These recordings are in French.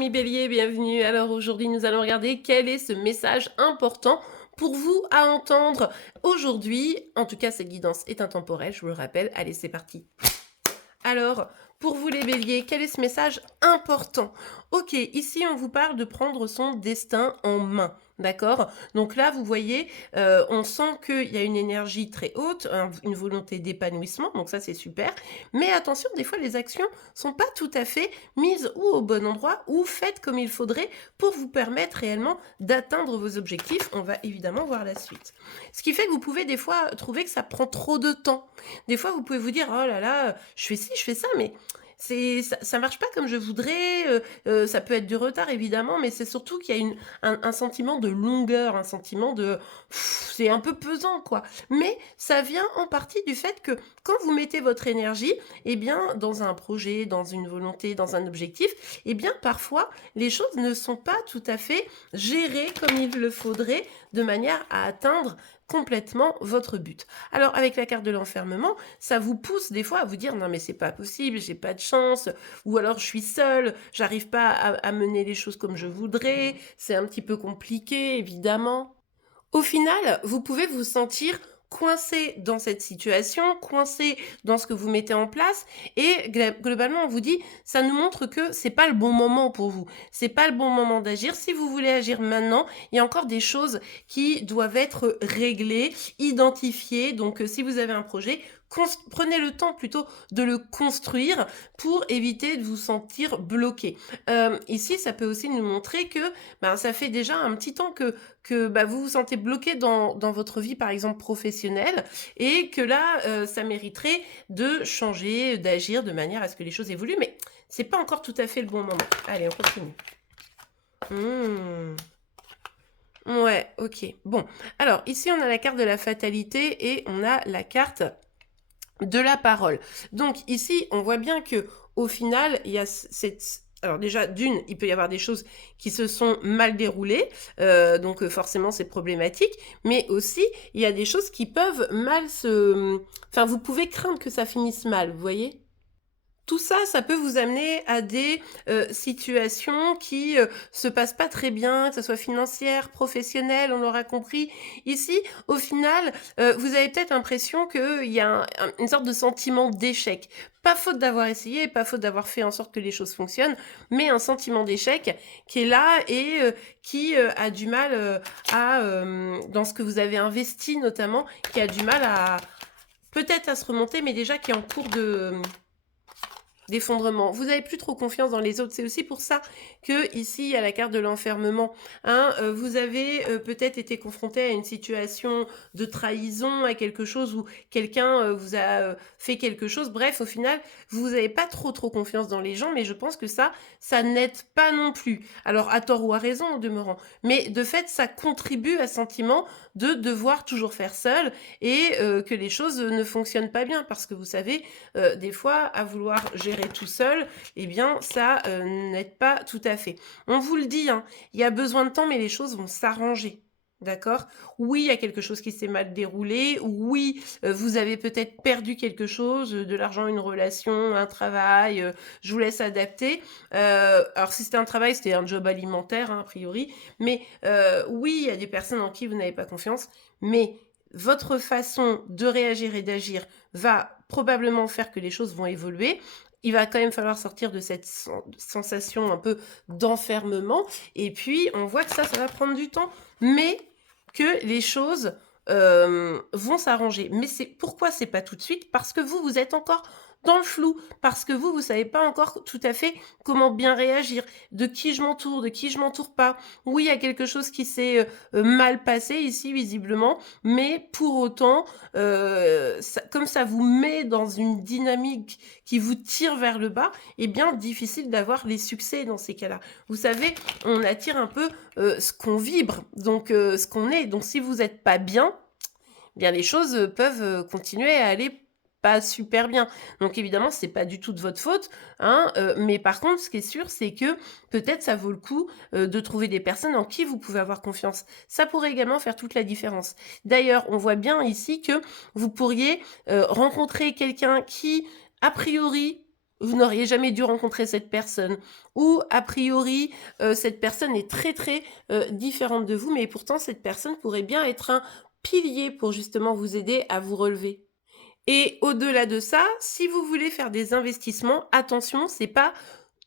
amis bélier, bienvenue. Alors aujourd'hui, nous allons regarder quel est ce message important pour vous à entendre aujourd'hui. En tout cas, cette guidance est intemporelle, je vous le rappelle. Allez, c'est parti. Alors, pour vous les béliers, quel est ce message important? Ok, ici on vous parle de prendre son destin en main, d'accord? Donc là, vous voyez, on sent qu'il y a une énergie très haute, une volonté d'épanouissement, donc ça c'est super. Mais attention, des fois les actions sont pas tout à fait mises ou au bon endroit ou faites comme il faudrait pour vous permettre réellement d'atteindre vos objectifs. On va évidemment voir la suite. Ce qui fait que vous pouvez des fois trouver que ça prend trop de temps. Des fois, vous pouvez vous dire: «Oh là là, je fais ci, je fais ça, mais ça marche pas comme je voudrais», ça peut être du retard évidemment, mais c'est surtout qu'il y a un sentiment de longueur, un sentiment de c'est un peu pesant, quoi. Mais ça vient en partie du fait que quand vous mettez votre énergie, eh bien, dans un projet, dans une volonté, dans un objectif, eh bien, parfois, les choses ne sont pas tout à fait gérées comme il le faudrait, de manière à atteindre complètement votre but. Alors avec la carte de l'enfermement, ça vous pousse des fois à vous dire: «Non mais c'est pas possible, j'ai pas de chance» ou alors «Je suis seule, j'arrive pas à mener les choses comme je voudrais, c'est un petit peu compliqué évidemment». Au final, vous pouvez vous sentir coincé dans cette situation, coincé dans ce que vous mettez en place et globalement on vous dit ça nous montre que c'est pas le bon moment pour vous. C'est pas le bon moment d'agir. Si vous voulez agir maintenant, il y a encore des choses qui doivent être réglées, identifiées. Donc si vous avez un projet, prenez le temps plutôt de le construire pour éviter de vous sentir bloqué. Ici, ça peut aussi nous montrer que ben, ça fait déjà un petit temps que bah, vous vous sentez bloqué dans votre vie, par exemple, professionnelle et que là, ça mériterait de changer, d'agir de manière à ce que les choses évoluent, mais c'est pas encore tout à fait le bon moment. Allez, on continue. Mmh. Ouais, OK. Bon, alors ici, on a la carte de la fatalité et on a la carte de la parole. Donc ici, on voit bien que au final, il y a cette alors déjà, d'une, il peut y avoir des choses qui se sont mal déroulées, donc forcément c'est problématique, mais aussi il y a des choses qui peuvent mal se... Enfin, vous pouvez craindre que ça finisse mal, vous voyez? Tout ça, ça peut vous amener à des, situations qui, se passent pas très bien, que ça soit financière, professionnelle, on l'aura compris. Ici, au final, vous avez peut-être l'impression qu'il y a une sorte de sentiment d'échec. Pas faute d'avoir essayé, pas faute d'avoir fait en sorte que les choses fonctionnent, mais un sentiment d'échec qui est là et qui, a du mal, dans ce que vous avez investi notamment, qui a du mal à peut-être à se remonter, mais déjà qui est en cours de d'effondrement. Vous avez plus trop confiance dans les autres. C'est aussi pour ça que ici il y a la carte de l'enfermement. Hein, vous avez peut-être été confronté à une situation de trahison, à quelque chose où quelqu'un vous a fait quelque chose. Bref, au final, vous n'avez pas trop confiance dans les gens, mais je pense que ça n'aide pas non plus. Alors à tort ou à raison en demeurant, mais de fait, ça contribue à ce sentiment de devoir toujours faire seul et que les choses ne fonctionnent pas bien parce que vous savez, des fois, à vouloir gérer tout seul, eh bien, ça n'aide pas tout à fait. On vous le dit, hein, il y a besoin de temps, mais les choses vont s'arranger. D'accord? Oui, il y a quelque chose qui s'est mal déroulé. Oui, vous avez peut-être perdu quelque chose, de l'argent, une relation, un travail. Je vous laisse adapter. Alors, si c'était un travail, c'était un job alimentaire, hein, a priori. Mais oui, il y a des personnes en qui vous n'avez pas confiance. Mais votre façon de réagir et d'agir va probablement faire que les choses vont évoluer. Il va quand même falloir sortir de cette sensation un peu d'enfermement. Et puis, on voit que ça va prendre du temps, mais que les choses vont s'arranger. Mais pourquoi c'est pas tout de suite? Parce que vous êtes encore dans le flou, parce que vous savez pas encore tout à fait comment bien réagir, de qui je m'entoure, de qui je m'entoure pas. Oui, il y a quelque chose qui s'est mal passé ici, visiblement, mais pour autant, comme ça vous met dans une dynamique qui vous tire vers le bas, eh bien, difficile d'avoir les succès dans ces cas-là. Vous savez, on attire un peu ce qu'on vibre, donc ce qu'on est. Donc si vous n'êtes pas bien, eh bien les choses peuvent continuer à aller pas super bien. Donc évidemment, c'est pas du tout de votre faute, hein, mais par contre, ce qui est sûr, c'est que peut-être ça vaut le coup de trouver des personnes en qui vous pouvez avoir confiance. Ça pourrait également faire toute la différence. D'ailleurs, on voit bien ici que vous pourriez rencontrer quelqu'un qui, a priori, vous n'auriez jamais dû rencontrer cette personne ou a priori, cette personne est très, très, différente de vous, mais pourtant cette personne pourrait bien être un pilier pour justement vous aider à vous relever. Et au-delà de ça, si vous voulez faire des investissements, attention, c'est pas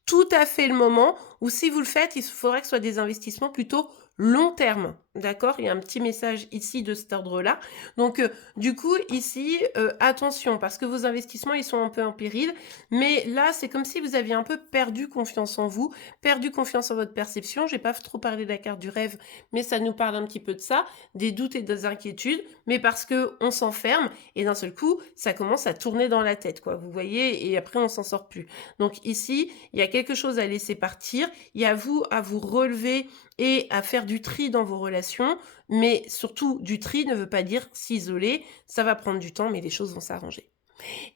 tout à fait le moment ou si vous le faites, il faudrait que ce soit des investissements plutôt long terme. D'accord? Il y a un petit message ici de cet ordre-là. Donc, du coup, ici, attention parce que vos investissements, ils sont un peu en péril. Mais là, c'est comme si vous aviez un peu perdu confiance en vous, perdu confiance en votre perception. J'ai pas trop parlé de la carte du rêve, mais ça nous parle un petit peu de ça, des doutes et des inquiétudes, mais parce que on s'enferme et d'un seul coup, ça commence à tourner dans la tête, quoi. Vous voyez? Et après, on s'en sort plus. Donc ici, il y a quelque chose à laisser partir. Il y a vous à vous relever et à faire du tri dans vos relations. Mais surtout, du tri ne veut pas dire s'isoler. Ça va prendre du temps, mais les choses vont s'arranger.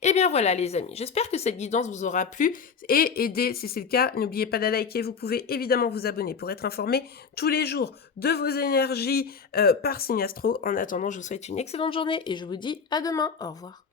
Et bien voilà les amis, j'espère que cette guidance vous aura plu et aidé. Si c'est le cas, n'oubliez pas de la liker. Vous pouvez évidemment vous abonner pour être informé tous les jours de vos énergies par signe astro. En attendant, je vous souhaite une excellente journée et je vous dis à demain. Au revoir.